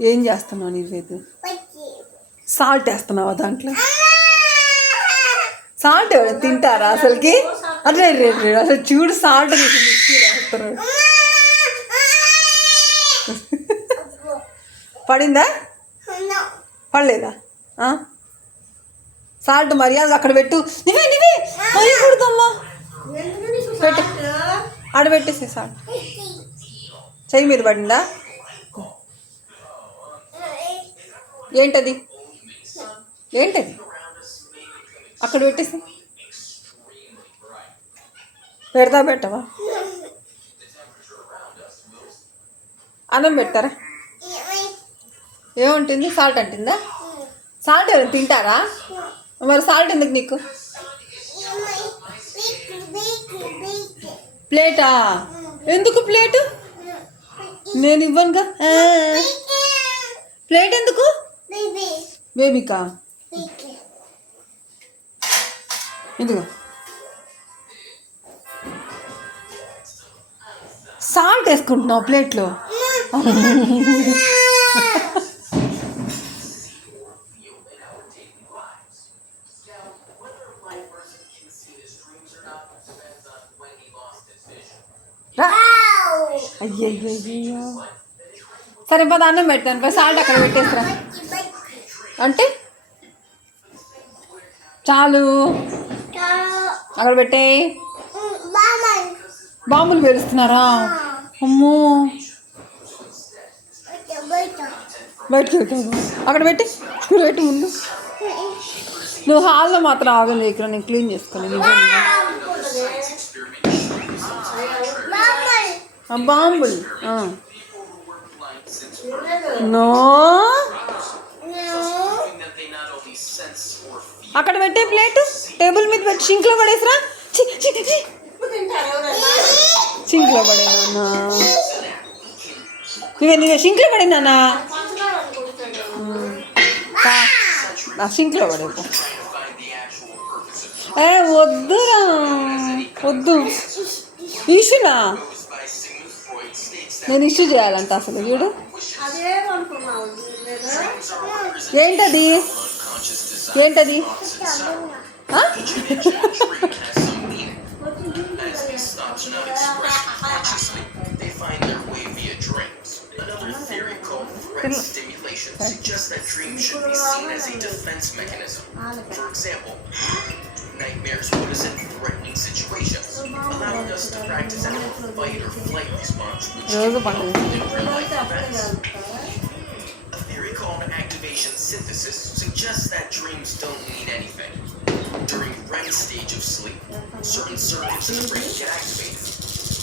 ఏం చేస్తున్నావు నీవేదు? సాల్ట్ వేస్తున్నావా దాంట్లో? సాల్ట్ ఎవరైనా తింటారా అసలుకి? అరే రే రే, అసలు చూడు సాల్ట్ మిక్సీలో వేస్తున్నాడు. పడిందా? పడలేదా? సాల్ట్ మర్యాద అక్కడ పెట్టు. నువ్వే మరీ కుడుతమ్మా. పెట్టు, ఆడ పెట్టేసే సాల్ట్. చెయ్యి మీద పడిందా? ఏంటది? ఏంటది? అక్కడ పెట్టేసి పెట్టవా? అన్నం పెడతారా? ఏముంటుంది? సాల్ట్ అంటుందా? సాల్ట్ ఎవరైనా తింటారా? మరి సాల్ట్ ఎందుకు నీకు? ప్లేటా? ఎందుకు ప్లేటు? నేను ఇవ్వనుగా. ప్లేట్ ఎందుకు? బేబీకా? ఇదిగో సాల్ట్ వేసుకుంటున్నావు ప్లేట్లో. అయ్యయ్యో, సరే పద అన్నం పెడతాను. సాల్ట్ అక్కడ పెట్టేస్తారా అంటే చాలు, అక్కడ పెట్టే. బాంబులు పేలుస్తున్నారా? అమ్మో, బయటకు వెళ్తాను. అక్కడ పెట్టి స్కూల్ పెట్టి ముందు. నువ్వు హాల్లో మాత్రం ఆగలేదు. ఇక్కడ నేను క్లీన్ చేసుకోలేదు. బాంబులు నో, అక్కడ పెట్టే ప్లేట్ టేబుల్ మీద పెట్టి సింక్లో పడేసిరా. సింక్లో పడేనా? నువ్వే సింక్లో పడేనా? నా సింక్లో పడేపు. వద్దురా, వద్దు. ఇష్యూనా? నేను ఇష్యూ చేయాలంట అసలు. వీడు ఏంటది? ఏంటది? Nightmares put us in threatening situations, allowing us to practice our fight or flight response, which can be helpful in real-life events. A theory called activation synthesis suggests that dreams don't mean anything. During REM stage of sleep, certain circuits in the brain get activated,